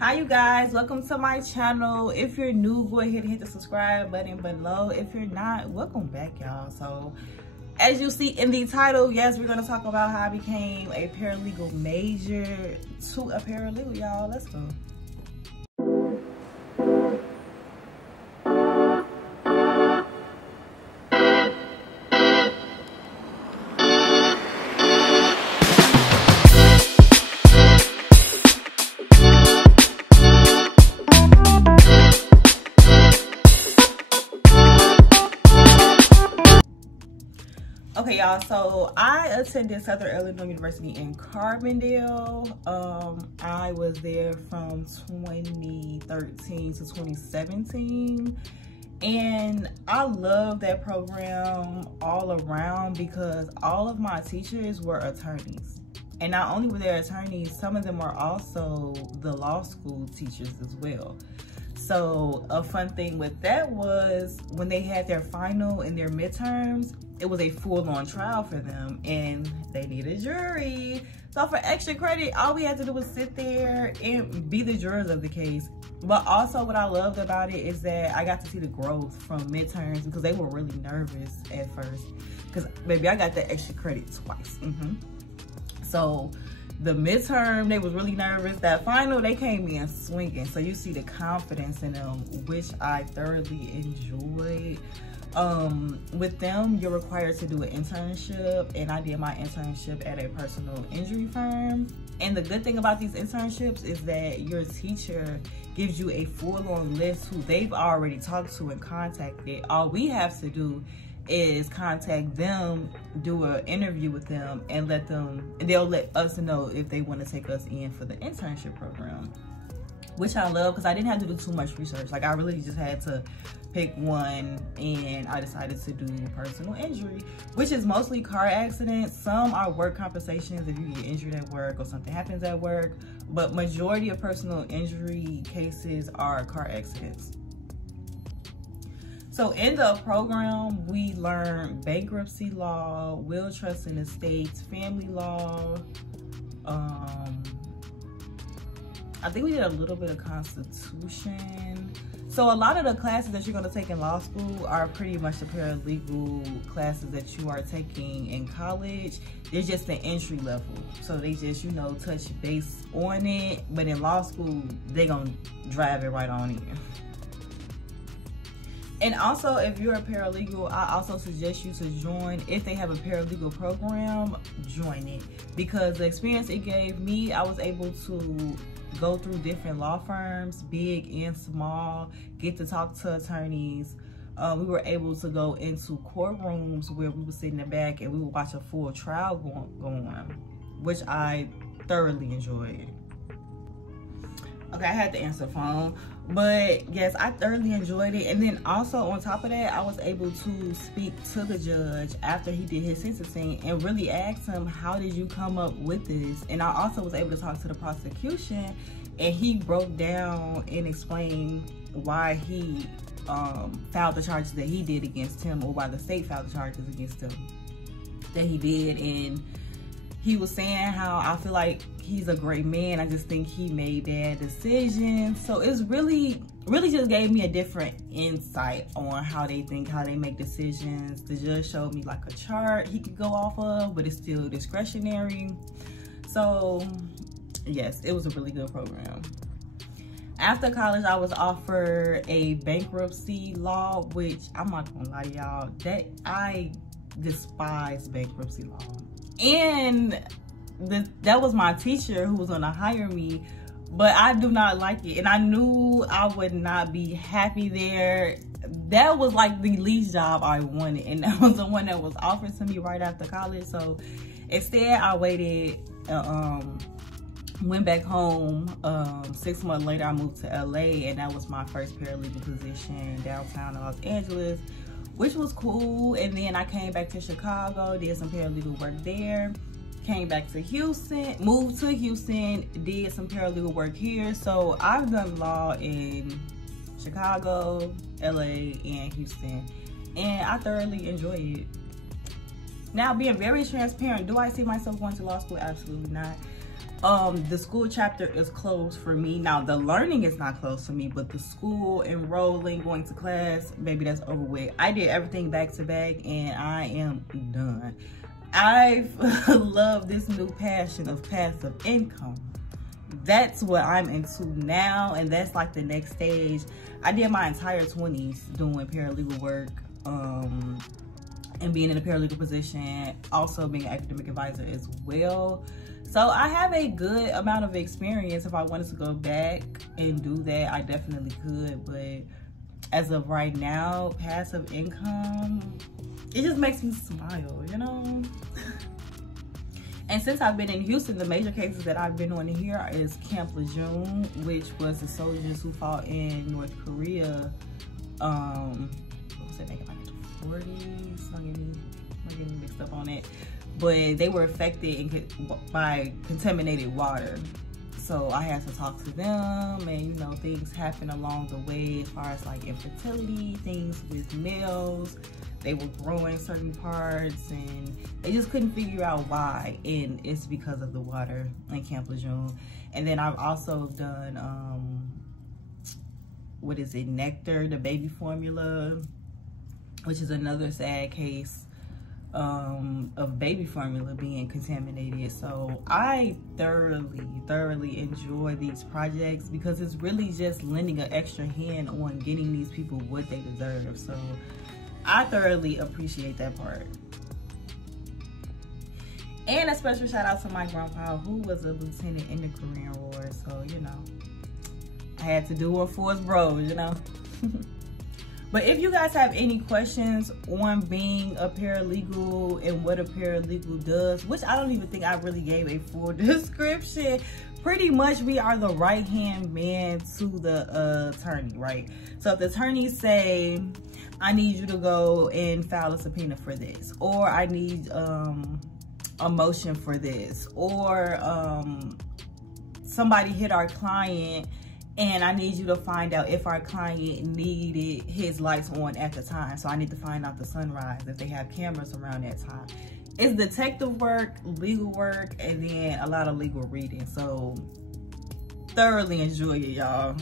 Hi you guys, welcome to my channel. If you're new, go ahead and hit the subscribe button below. If you're not, welcome back y'all. So as you see in the title, yes, we're going to talk about how I became a paralegal major to a paralegal, y'all. Let's go. Okay y'all, so I attended Southern Illinois University in Carbondale. I was there from 2013 to 2017, and I love that program all around because all of my teachers were attorneys. And not only were they attorneys, some of them were also the law school teachers as well. So a fun thing with that was when they had their final and their midterms, it was a full-on trial for them and they needed a jury. So for extra credit, all we had to do was sit there and be the jurors of the case. But also what I loved about it is that I got to see the growth from midterms because they were really nervous at first. Because baby, I got that extra credit twice. So the midterm, they was really nervous. That final, they came in swinging. So you see the confidence in them, which I thoroughly enjoyed. With them, you're required to do an internship, and I did my internship at a personal injury firm. And the good thing about these internships is that your teacher gives you a full-on list who they've already talked to and contacted. All we have to do is contact them, do an interview with them, and they'll let us know if they want to take us in for the internship program, which I love because I didn't have to do too much research. Like I really just had to pick one, and I decided to do personal injury, which is mostly car accidents. Some are work compensations if you get injured at work or something happens at work, but majority of personal injury cases are car accidents. So in the program, we learned bankruptcy law, will, trust and estates, family law. I think we did a little bit of constitution. So a lot of the classes that you're gonna take in law school are pretty much the paralegal classes that you are taking in college. They're just the entry level. So they just, you know, touch base on it. But in law school, they gonna drive it right on in. And also, if you're a paralegal, I also suggest you to join, if they have a paralegal program, join it. Because the experience it gave me, I was able to go through different law firms, big and small, get to talk to attorneys. We were able to go into courtrooms where we would sit in the back and we would watch a full trial go on, which I thoroughly enjoyed. Okay, I had to answer the phone, but yes, I thoroughly enjoyed it. And then also on top of that, I was able to speak to the judge after he did his sentencing and really ask him, how did you come up with this? And I also was able to talk to the prosecution, and he broke down and explained why he filed the charges that he did against him, or why the state filed the charges against him that he did. And he was saying how I feel like he's a great man. I just think he made bad decisions. So it's really just gave me a different insight on how they think, how they make decisions. The judge showed me like a chart he could go off of, but it's still discretionary. So yes, it was a really good program. After college, I was offered a bankruptcy law, which I'm not gonna lie to y'all, that I despise bankruptcy law. And that was my teacher who was gonna hire me, but I do not like it. And I knew I would not be happy there. That was like the least job I wanted, and that was the one that was offered to me right after college. So instead, I waited, went back home. 6 months later, I moved to LA, and that was my first paralegal position downtown Los Angeles, which was cool. And then I came back to Chicago, did some paralegal work there, came back to Houston, moved to Houston, did some paralegal work here. So I've done law in Chicago, LA, and Houston, and I thoroughly enjoy it. Now, being very transparent, do I see myself going to law school? Absolutely not. The school chapter is closed for me. Now, the learning is not closed for me, but the school, enrolling, going to class, baby, that's over with. I did everything back to back and I am done. I've loved this new passion of passive income. That's what I'm into now, and that's like the next stage. I did my entire 20s doing paralegal work, and being in a paralegal position, also being an academic advisor as well. So I have a good amount of experience. If I wanted to go back and do that, I definitely could. But as of right now, passive income, it just makes me smile, you know? And since I've been in Houston, the major cases that I've been on here is Camp Lejeune, which was the soldiers who fought in North Korea. What was it, like the 40s? I'm getting mixed up on it. But they were affected by contaminated water. So I had to talk to them, and you know, things happen along the way as far as like infertility, things with males. They were growing certain parts and they just couldn't figure out why, and it's because of the water in Camp Lejeune. And then I've also done what is it, Nectar, the baby formula, which is another sad case of baby formula being contaminated. So I thoroughly enjoy these projects because it's really just lending an extra hand on getting these people what they deserve. So I thoroughly appreciate that part. And a special shout out to my grandpa, who was a lieutenant in the Korean War. So, you know, I had to do it for his bros, you know. But if you guys have any questions on being a paralegal and what a paralegal does, which I don't even think I really gave a full description. Pretty much we are the right-hand man to the attorney, right? So if the attorney say, I need you to go and file a subpoena for this, or I need a motion for this, or somebody hit our client and I need you to find out if our client needed his lights on at the time. So I need to find out the sunrise, if they have cameras around that time. It's detective work, legal work, and then a lot of legal reading. So thoroughly enjoy it, y'all.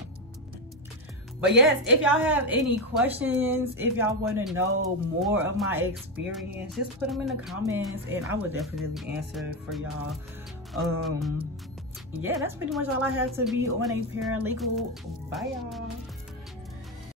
But yes, if y'all have any questions, if y'all want to know more of my experience, just put them in the comments and I will definitely answer for y'all. Yeah, that's pretty much all I have to be on a paralegal. Bye, y'all.